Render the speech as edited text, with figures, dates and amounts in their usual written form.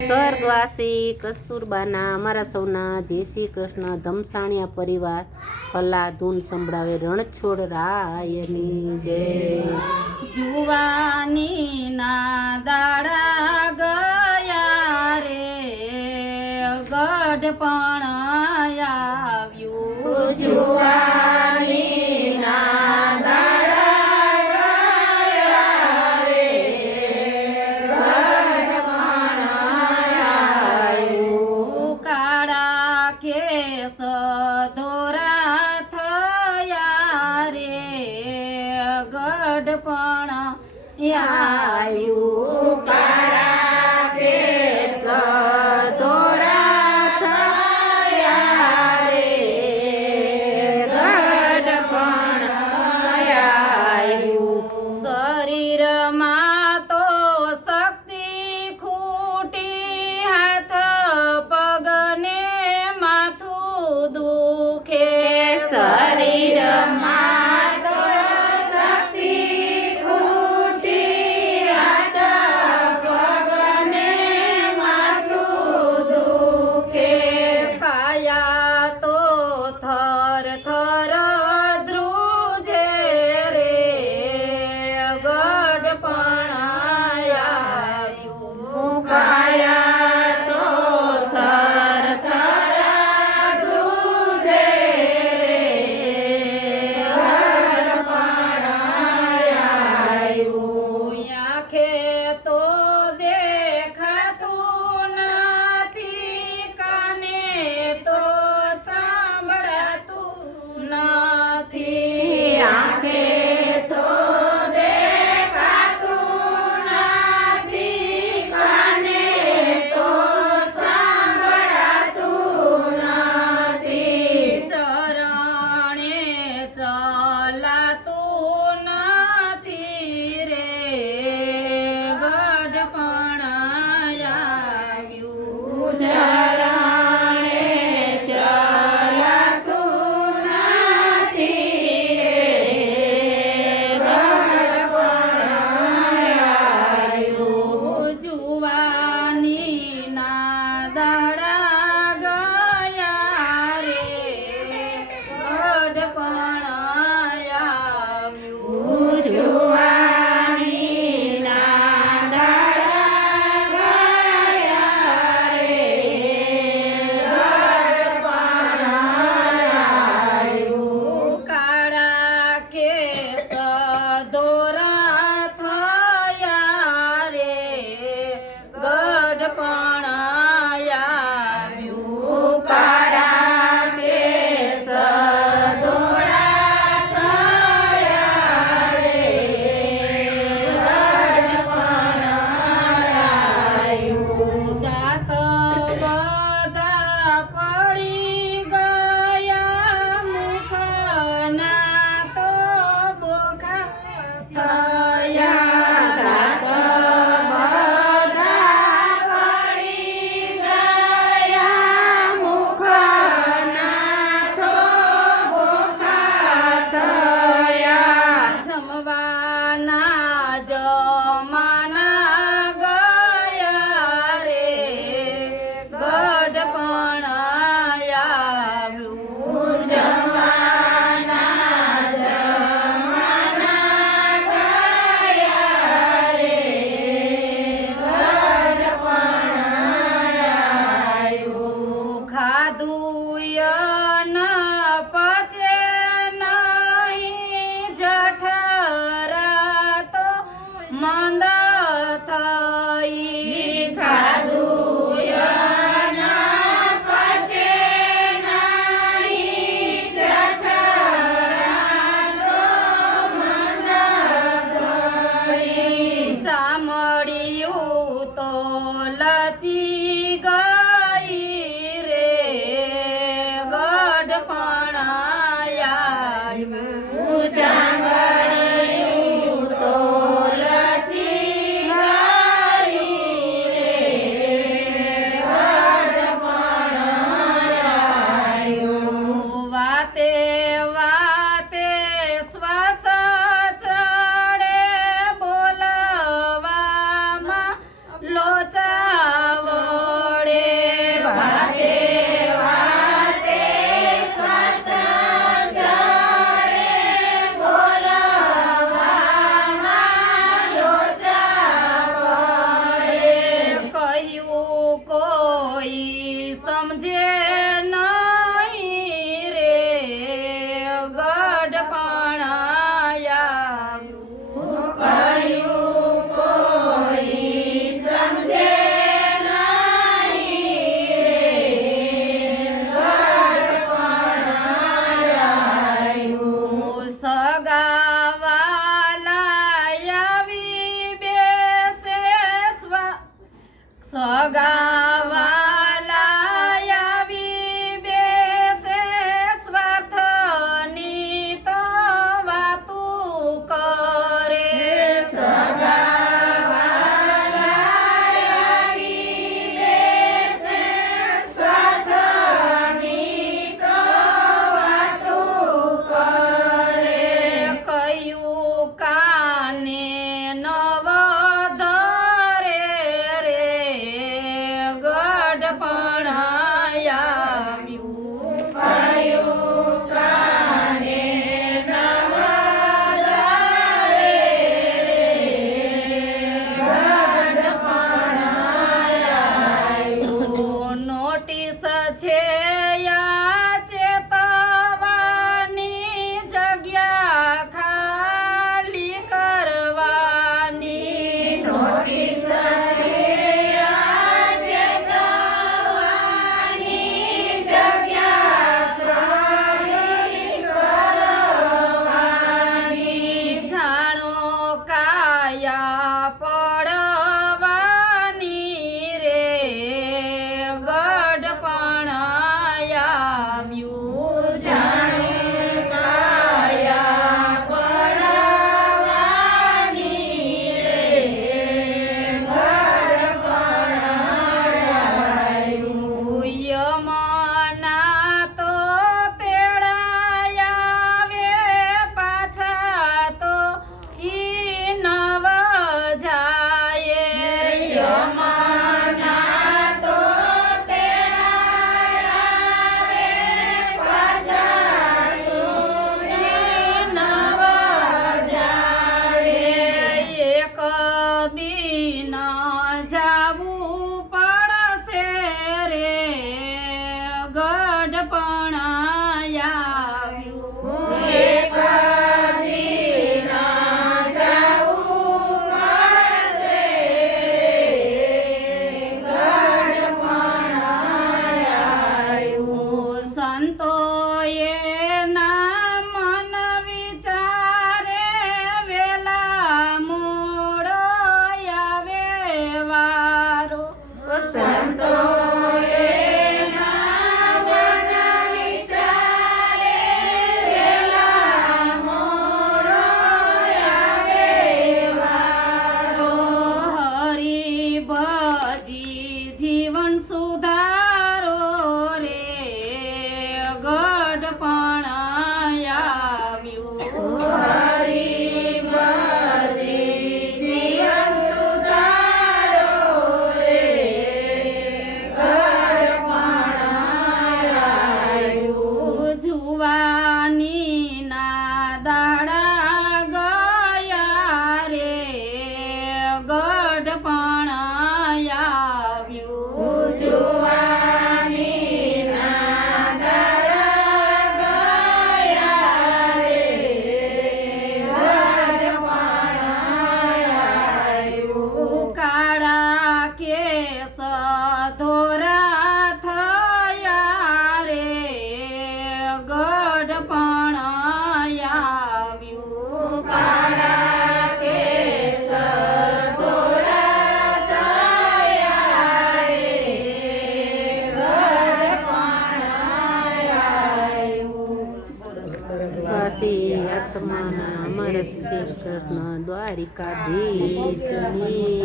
સ્વર્ગવાસી કસ્તુરબાના અમારા સૌના જય શ્રી કૃષ્ણ. ધમસાણિયા પરિવાર કલા ધૂન સંભળાવે રણછોડ રાયની જય. જુવાની ના દાડા ગયા રે ગઢ પણ આવ્યું. જુવાની ના દાડા ગયા રે ગઢ પણ આવ્યું. કાળા કેસ ધોરા થયા રે ગઢ પણ આવ્યું. કાળા કેસ ધોરા થયા રે ગઢ પણ આવ્યું. શરીરમાં તો શક્તિ ખૂટી, હાથ પગને માથું દુખે. શરીરમાં તો શક્તિ ખૂટી, હાથ પગને માથું દુખે. કાયા તો થર થર ધ્રુજે રે ગઢ પણ આવ્યું. કાયા તો થર થર ધ્રુજે રે ગઢ પણ આવ્યું. આંખે તો દેખાતું નથી, કાને તો સાંભળાતું નથી. આંખે તો દેખાતું નથી, કાને તો સાંભળાતું નથી. ચરણે ચલાતું નથી રે ગઢ પણ આવ્યું. ચરણે ચલાતું નથી રે ગઢ પણ આવ્યું. જુવાની ના દાડા ગયા રે ગઢ પણ આવ્યું. જુવાની ના દાડા ગયા રે ગઢ પણ આવ્યું. કાળા કેસ ધોરા થયા રે ગઢ પણ આવ્યું. કાળા કેસ ધોળા થયા રે ગઢ પણ આવ્યું. દાંત બધા પડી ગયા, મુખના તો બોખા થયા. દાંત બધા પડી ગયા, મુખના તો બોખા થયા. જમવાના જમાના ગયા રે ગઢ પણ આવ્યું. જમાના જમાના ગયા રે ગઢ પણ આવ્યું. ખાધું ન પચે નહીં, જઠરા તો મંદ થઈ. ખાધું ના પચે નહીં, જઠરા તો મંદ થઈ. ચામડિયું તો લચી ગઈ રે ગઢ પણ આવ્યું. ચામડિયું તો લચી ગઈ રે ગઢ પણ આવ્યું. વાતે વાતે શ્વાસ ચડે, બોલવામાં લોચાવ જીવન સુધારો રે ગઢપણ આવ્યું જુવાની ના દાડા ગયા રે ગઢપણ આવ્યું કાળા કેસ ધોરા થયા રે ગઢપણ આવ્યું કાળા કેસ ધોરા થયા રે ગઢપણ આવ્યું વાસી આત્માના અમર શ્રી કૃષ્ણ દ્વારિકાધીશની